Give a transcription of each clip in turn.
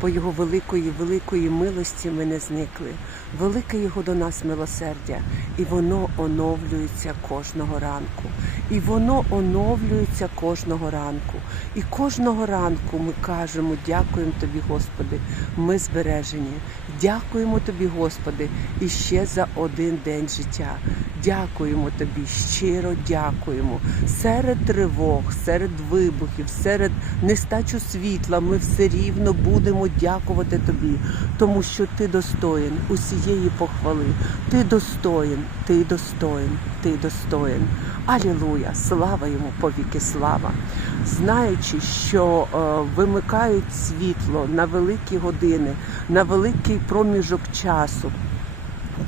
По Його великої, великої милості ми не зникли. Велике Його до нас милосердя, і воно оновлюється кожного ранку. І воно оновлюється кожного ранку. І кожного ранку ми кажемо, дякуємо тобі, Господи, ми збережені. Дякуємо тобі, Господи, і ще за один день життя. Дякуємо тобі, щиро дякуємо. Серед тривог, серед вибухів, серед нестачу світла ми все рівно будемо дякувати тобі, тому що ти достоїн усієї похвали. Ти достоїн, ти достоїн, ти достоїн. Алілуя! Слава йому повіки слава! Знаючи, що е, вимикають світло на великі години, на великий проміжок часу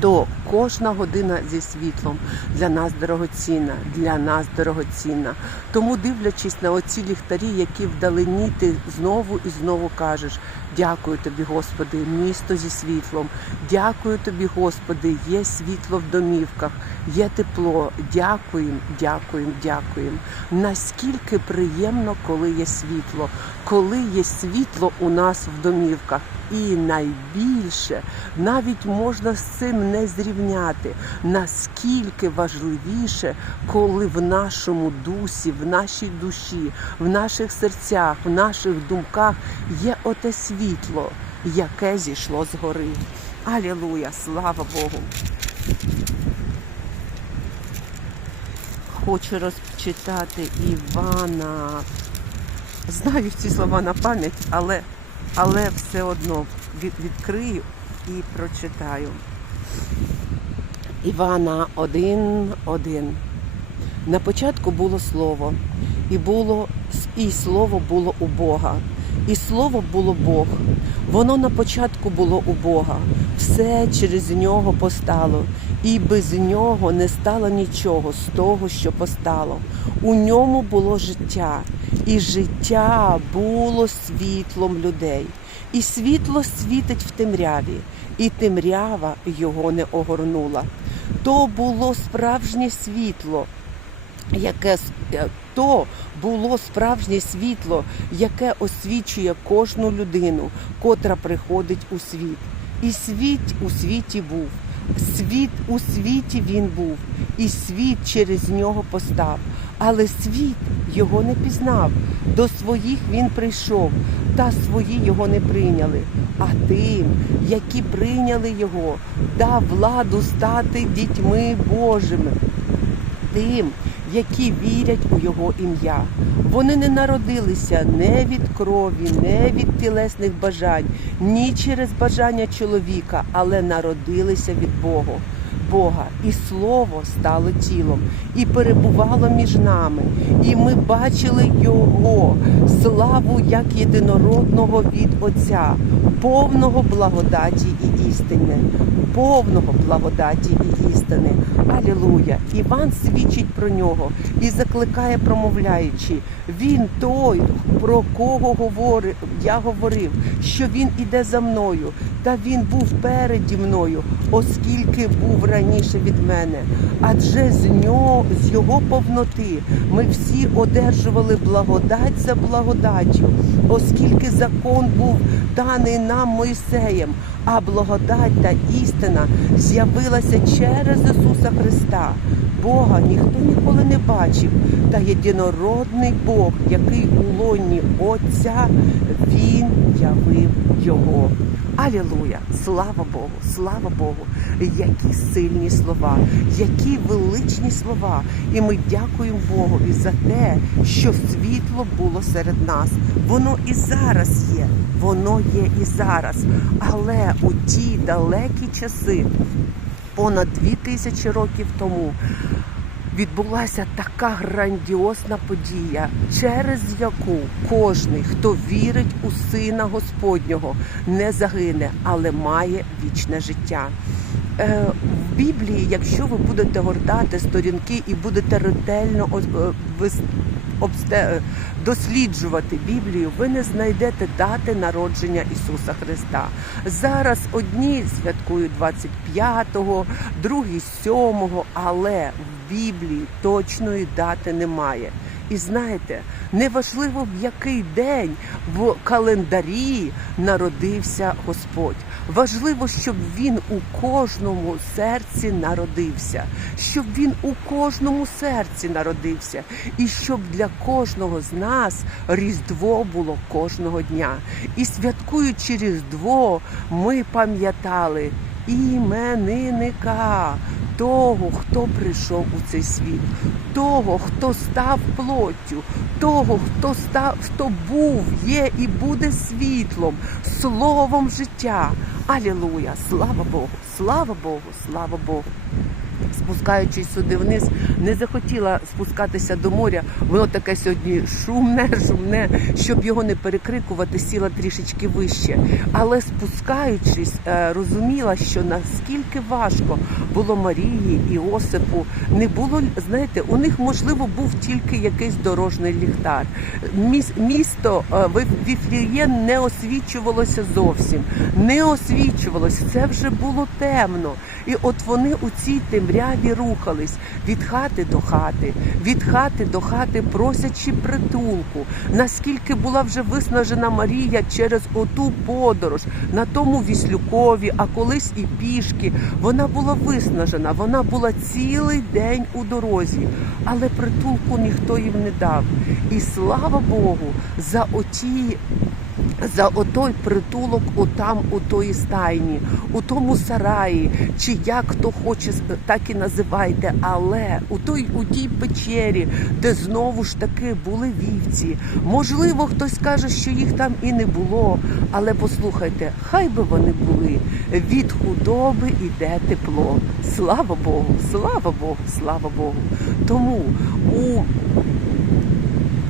то кожна година зі світлом для нас дорогоцінна, для нас дорогоцінна. Тому, дивлячись на оці ліхтарі, які вдалині, ти знову і знову кажеш: дякую тобі, Господи, місто зі світлом. Дякую тобі, Господи, є світло в домівках, є тепло. Дякуємо, дякуємо, дякуємо. Наскільки приємно, коли є світло, коли є світло у нас в домівках. І найбільше навіть можна з цим не зрівняти, наскільки важливіше, коли в нашому дусі, в нашій душі, в наших серцях, в наших думках є оте світло, яке зійшло з гори. Алілуя, слава Богу! Хочу розчитати Івана. Знаю ці слова на пам'ять, але але все одно від, відкрию і прочитаю. Івана 1.1. На початку було слово, і було і слово було у Бога, і слово було Бог. Воно на початку було у Бога. Все через нього постало, і без нього не стало нічого з того, що постало. У ньому було життя, і життя було світлом людей. І світло світить в темряві, і темрява його не огорнула. То було справжнє світло, яке е, то було справжнє світло, яке освічує кожну людину, котра приходить у світ. І світ у світі був. Світ у світі він був, і світ через нього постав. Але світ його не пізнав. До своїх він прийшов, та свої його не прийняли. А тим, які прийняли його, дав владу стати дітьми Божими. Тим, які вірять у його ім'я. Вони не народилися не від крові, не від тілесних бажань, ні через бажання чоловіка, але народилися від Бога. Бога, і слово стало тілом, і перебувало між нами, і ми бачили Його славу як єдинородного від Отця, повного благодаті і істини, повного благодаті і істини. Алілуя! Іван свідчить про нього і закликає, промовляючи, він той, про кого говорив, я говорив, що він іде за мною, та він був переді мною, оскільки був раніше від мене. Адже з нього, з його повноти ми всі одержували благодать за благодаттю, оскільки закон був даний нам Мойсеєм, а благодать та істина з'явилася через Ісуса Христа. Бога ніхто ніколи не бачив, та єдинородний Бог, який у лоні Отця, Він явив Його. Алілуя! Слава Богу! Слава Богу! Які сильні слова, які величні слова. І ми дякуємо Богові за те, що світло було серед нас. Воно і зараз є, воно є і зараз. Але у ті далекі часи, понад дві тисячі років тому, відбулася така грандіозна подія, через яку кожний, хто вірить у Сина Господнього, не загине, але має вічне життя. Е, В Біблії, якщо ви будете гортати сторінки і будете ретельно досліджувати Біблію, ви не знайдете дати народження Ісуса Христа. Зараз одні святкують 25-го, другі 7-го, але в Біблії точної дати немає. І знаєте, неважливо в який день в календарі народився Господь. Важливо, щоб він у кожному серці народився, щоб він у кожному серці народився, і щоб для кожного з нас Різдво було кожного дня. І святкуючи Різдво, ми пам'ятали іменинника. Того, хто прийшов у цей світ, того, хто став плоттю, того, хто став, хто був, є і буде світлом, словом життя. Алілуя! Слава Богу! Слава Богу! Слава Богу! Спускаючись сюди вниз, не захотіла спускатися до моря. Воно таке сьогодні шумне, шумне, щоб його не перекрикувати, сіла трішечки вище. Але спускаючись, е, розуміла, що наскільки важко було Марії і Осипу. Не було, знаєте, у них можливо був тільки якийсь дорожній ліхтар. Місто е, не освічувалося зовсім, не освічувалося. Це вже було темно. І от вони у цій темряві рухались від хати до хати, від хати до хати, просячи притулку. Наскільки була вже виснажена Марія через оту подорож на тому віслюкові, а колись і пішки. Вона була виснажена, вона була цілий день у дорозі, але притулку ніхто їм не дав. І слава Богу, за оті за отой притулок, отам, у тої стайні, у тому сараї, чи як хто хоче, так і називайте, але у той у тій печері, де знову ж таки були вівці. Можливо, хтось каже, що їх там і не було. Але послухайте, хай би вони були. Від худоби іде тепло. Слава Богу, слава Богу, слава Богу. Тому у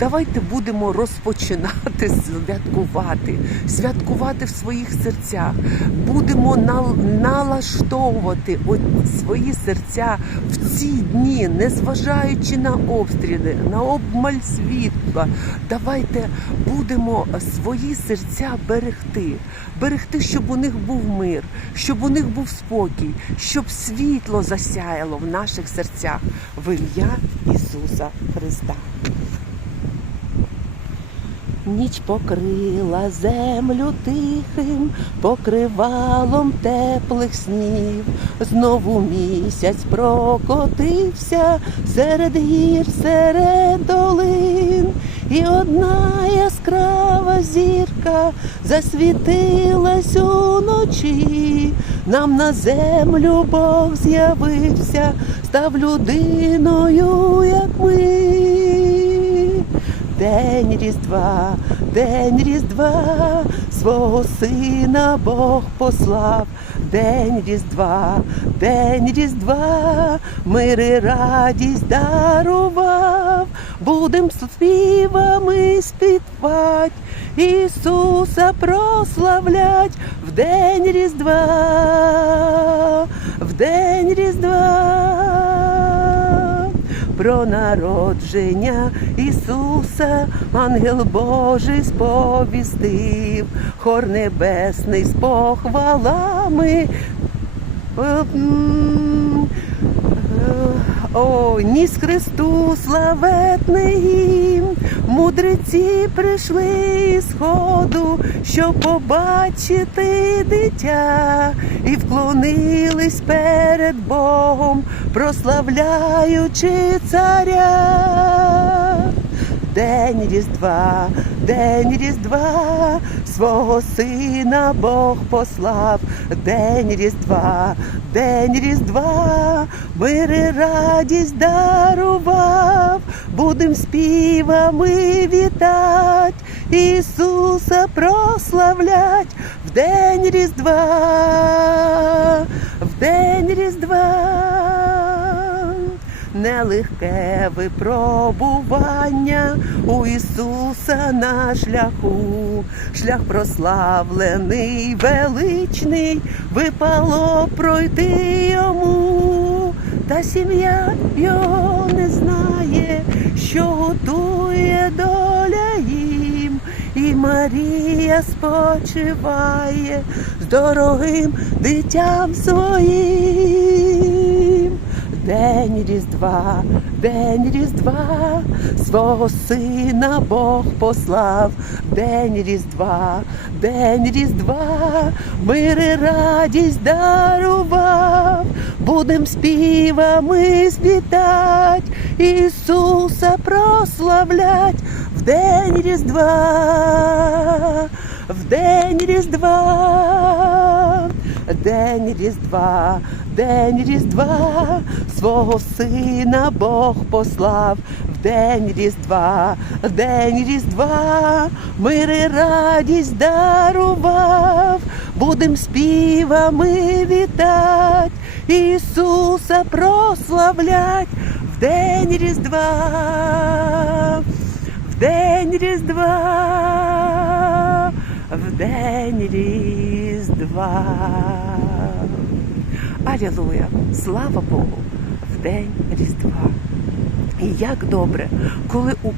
Давайте будемо розпочинати святкувати, святкувати в своїх серцях. Будемо налаштовувати свої серця в ці дні, незважаючи на обстріли, на обмаль світла. Давайте будемо свої серця берегти, берегти, щоб у них був мир, щоб у них був спокій, щоб світло засяяло в наших серцях в ім'я Ісуса Христа. Ніч покрила землю тихим покривалом теплих снів. Знову місяць прокотився серед гір, серед долин, і одна яскрава зірка засвітилась уночі. Нам на землю Бог з'явився, став людиною, як ми. День Різдва, день Різдва, свого сина Бог послав. День Різдва, день Різдва, мир і радість дарував. Будем співами співать, Ісуса прославлять в день Різдва, в день Різдва про народження Ісуса, ангел Божий сповістив, хор небесний з похвалами. О, ніс Христу славетний мудреці прийшли з ходу, щоб побачити дитя, і вклонились перед Богом, прославляючи царя. День Різдва, день Різдва, свого сина Бог послав, день Різдва, день Різдва, мир і радість дарував, будем співами вітать, Ісуса прославлять. В день Різдва, в день Різдва. Нелегке випробування. У Ісуса на шляху, шлях прославлений, величний, випало пройти йому, та сім'я його не знає, що готує доля їм, і Марія спочиває з дорогим дитям своїм. День Різдва, день Різдва, свого сина Бог послав, день Різдва, день Різдва, мир і радість дарував, будем співами спітать, Ісуса прославлять. В день Різдва, в день Різдва. День Різдва, день Різдва, свого сина Бог послав, в день Різдва, день Різдва, мир і радість дарував, будем співами вітать, Ісуса прославлять в день Різдва, в день Різдва, в день Різдва. Алілуя! Слава Богу! В день Різдва. І як добре, коли у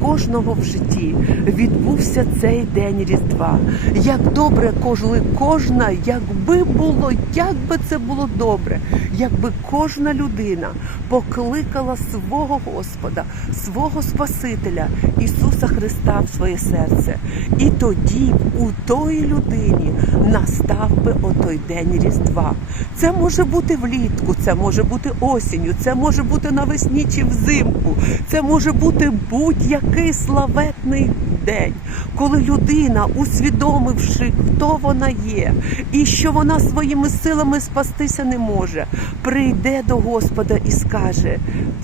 кожного в житті відбувся цей день Різдва. Як добре, коли кожна, якби було, як би це було добре, якби кожна людина покликала свого Господа, свого Спасителя Ісуса Христа в своє серце. І тоді у тої людині настав би отой день Різдва. Це може бути влітку, це може бути осінню, це може бути навесні чи взимку. Це може бути будь-який славетний день, коли людина, усвідомивши, хто вона є, і що вона своїми силами спастися не може, прийде до Господа і скаже: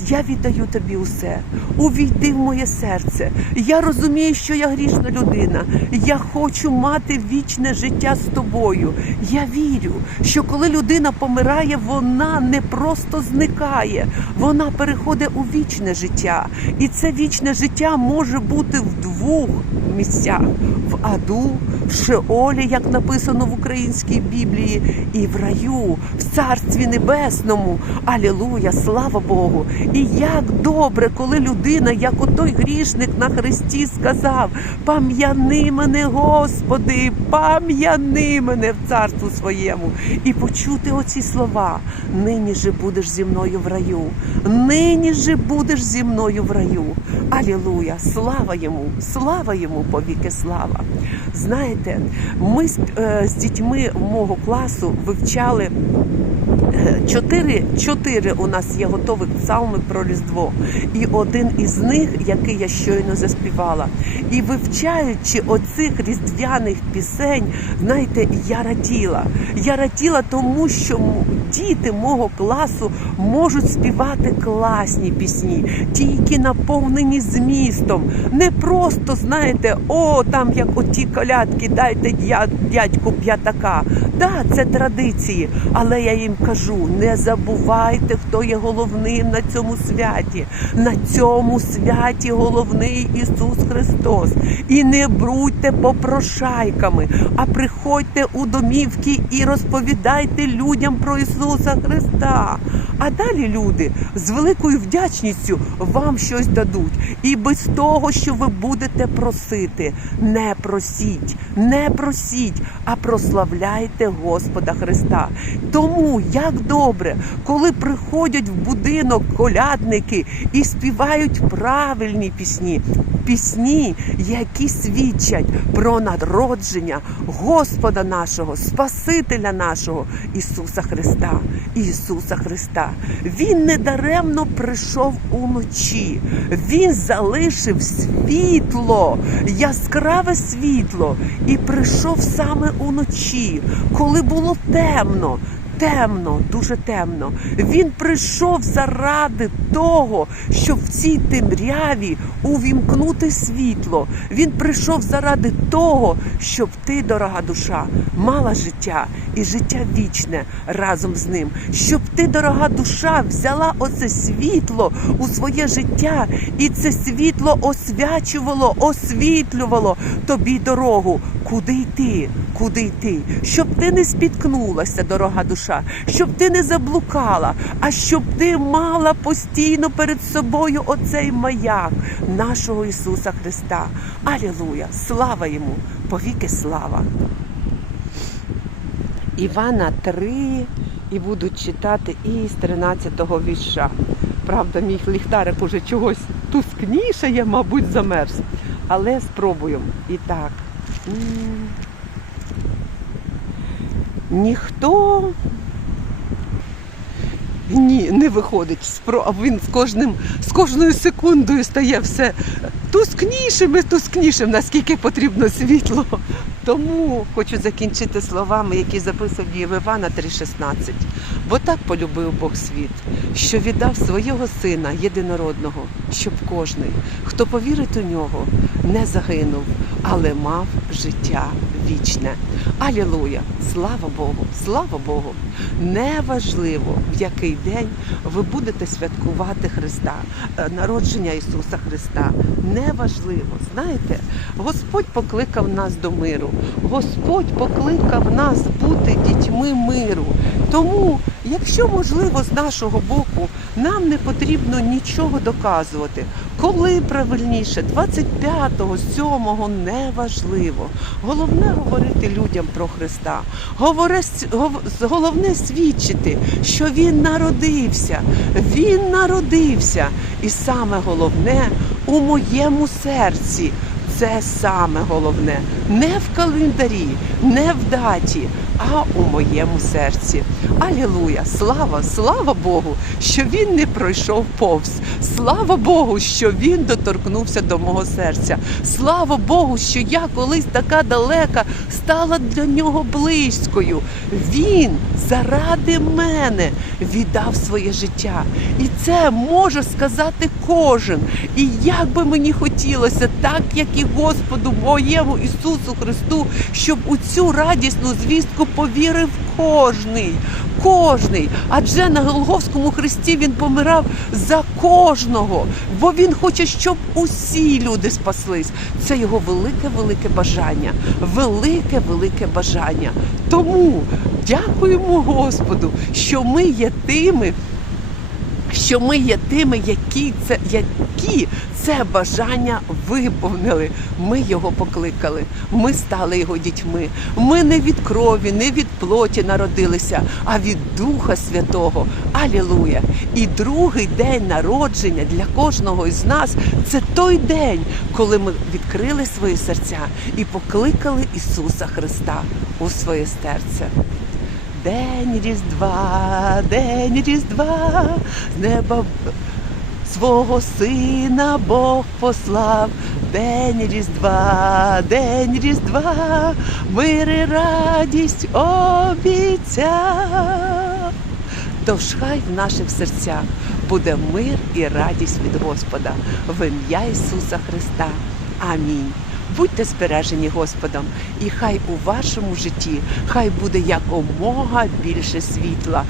Я віддаю тобі усе, увійди в моє серце. Я розумію, що я грішна людина. Я хочу мати вічне життя з тобою. Я вірю, що коли людина помирає, вона не просто зникає, вона переходить у вічне життя. І це вічне життя може бути в двох місцях: в аду, в Шеолі, як написано в українській Біблії, і в раю, в Царстві Небесному. Алілуя, слава Богу! І як добре, коли людина, як отой грішник на Христі, сказав: Пам'яни мене, Господи, пам'яни мене в царству своєму. І почути оці слова: нині же будеш зі мною в раю, нині же будеш зі мною в раю. Алілуя! Слава йому! Слава йому, повіки слава! Знаєте, ми з, е, з дітьми мого класу вивчали е, чотири, чотири у нас є готових псалми про Різдво. І один із них, який я щойно заспівала. І вивчаючи оцих різдвяних пісень, знаєте, я раділа. Я раділа тому, що діти мого класу можуть співати класні пісні, ті, які наповнені змістом. Не просто, знаєте, о, там як оті колядки, дайте дядьку п'ятака. Да, це традиції, але я їм кажу: не забувайте, хто є головним на цьому святі. На цьому святі головний Ісус Христос. І не брудьте попрошайками, а приходьте у домівки і розповідайте людям про Ісуса Христа. А далі люди з великою вдячністю вам щось дадуть. І без того, що ви будете просити, не просіть, не просіть, а прославляйте Господа Христа. Тому як добре, коли приходять в будинок колядники і співають правильні пісні, пісні, які свідчать про народження Господа нашого, Спасителя нашого Ісуса Христа. Ісуса Христа. Він недаремно прийшов уночі. Він залишив світло, яскраве світло, і прийшов саме уночі, коли було темно. Темно, дуже темно. Він прийшов заради того, щоб в цій темряві увімкнути світло. Він прийшов заради того, щоб ти, дорога душа, мала життя і життя вічне разом з ним. Щоб ти, дорога душа, взяла оце світло у своє життя, і це світло освячувало, освітлювало тобі дорогу, куди йти, куди йти, щоб ти не спіткнулася, дорога душа, щоб ти не заблукала, а щоб ти мала постійно перед собою оцей маяк нашого Ісуса Христа. Алілуя! Слава йому! Повіки слава! Івана 3 і буду читати і з 13-го вірша. Правда, мій ліхтарик уже чогось тускнішає, мабуть, замерз. Але спробуємо. І так. Ніхто ні, не виходить. Спро- Він з кожним з кожною секундою стає все тускнішим і тускнішим, наскільки потрібно світло. Тому хочу закінчити словами, які записані в Івана 3,16. Бо так полюбив Бог світ, що віддав свого сина єдинородного, щоб кожний, хто повірить у нього, не загинув, але мав життя вічне. Алілуя! Слава Богу! Слава Богу! Неважливо, в який день ви будете святкувати Христа, е, народження Ісуса Христа. Неважливо, знаєте, Господь покликав нас до миру. Господь покликав нас бути дітьми миру. Тому, якщо можливо, з нашого боку, нам не потрібно нічого доказувати. Коли правильніше, 25-го, 7-го, неважливо. Головне говорити людям про Христа. Головне свідчити, що Він народився. Він народився. І саме головне у моєму серці. Це саме головне. Не в календарі, не в даті, а у моєму серці. Алілуя! Слава, слава Богу, що він не пройшов повз. Слава Богу, що він доторкнувся до мого серця. Слава Богу, що я колись така далека стала для нього близькою. Він заради мене віддав своє життя. І це може сказати кожен. І як би мені хотілося, так як і Господу моєму Ісусу Христу, щоб у цю радісну звістку повірив кожний. Кожний, адже на Голговському хресті він помирав за кожного, бо він хоче, щоб усі люди спаслись. Це його велике, велике бажання, велике, велике бажання. Тому дякуємо Господу, що ми є тими, що ми є тими, які це, які це бажання виповнили. Ми його покликали, ми стали його дітьми. Ми не від крові, не від плоті народилися, а від Духа Святого. Алілуя! І другий день народження для кожного із нас це той день, коли ми відкрили свої серця і покликали Ісуса Христа у своє серце. День Різдва, день Різдва, з неба свого сина Бог послав. День Різдва, день Різдва, мир і радість обіцяв. Тож хай в наших серцях буде мир і радість від Господа в ім'я Ісуса Христа. Амінь. Будьте збережені Господом, і хай у вашому житті хай буде якомога більше світла,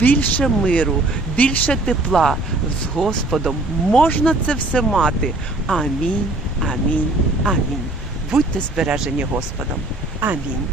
більше миру, більше тепла. З Господом можна це все мати. Амінь, амінь, амінь. Будьте збережені Господом. Амінь.